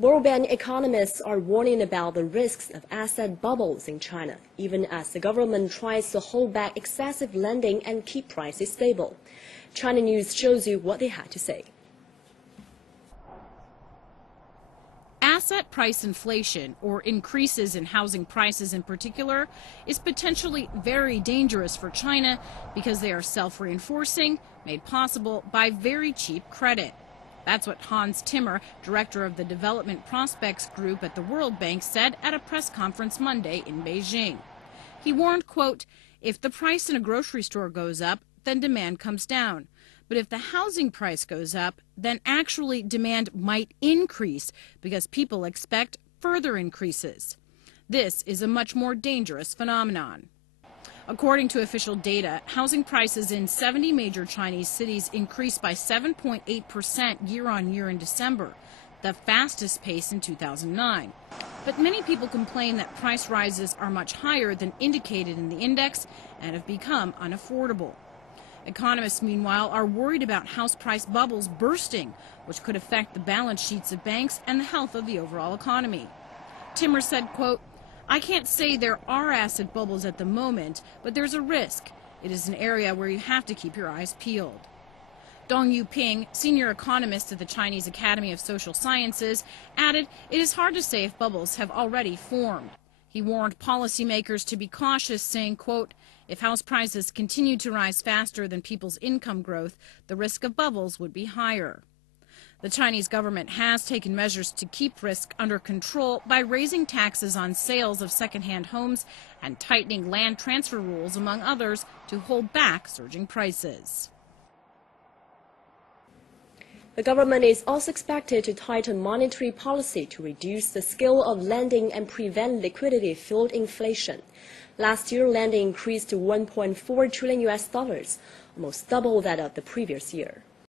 World Bank economists are warning about the risks of asset bubbles in China, even as the government tries to hold back excessive lending and keep prices stable. China News shows you what they had to say. Asset price inflation, or increases in housing prices in particular, is potentially very dangerous for China because they are self-reinforcing, made possible by very cheap credit. That's what Hans Timmer, director of the Development Prospects Group at the World Bank, said at a press conference Monday in Beijing. He warned, quote, "If the price in a grocery store goes up, then demand comes down. But if the housing price goes up, then actually demand might increase because people expect further increases. This is a much more dangerous phenomenon." According to official data, housing prices in 70 major Chinese cities increased by 7.8% year-on-year in December, the fastest pace in 2009. But many people complain that price rises are much higher than indicated in the index and have become unaffordable. Economists, meanwhile, are worried about house price bubbles bursting, which could affect the balance sheets of banks and the health of the overall economy. Timmer said, quote, "I can't say there are asset bubbles at the moment, but there's a risk. It is an area where you have to keep your eyes peeled." Dong Yuping, senior economist at the Chinese Academy of Social Sciences, added it is hard to say if bubbles have already formed. He warned policymakers to be cautious, saying, quote, "If house prices continue to rise faster than people's income growth, the risk of bubbles would be higher." The Chinese government has taken measures to keep risk under control by raising taxes on sales of second-hand homes and tightening land transfer rules, among others, to hold back surging prices. The government is also expected to tighten monetary policy to reduce the scale of lending and prevent liquidity-fueled inflation. Last year, lending increased to $1.4 trillion, almost double that of the previous year.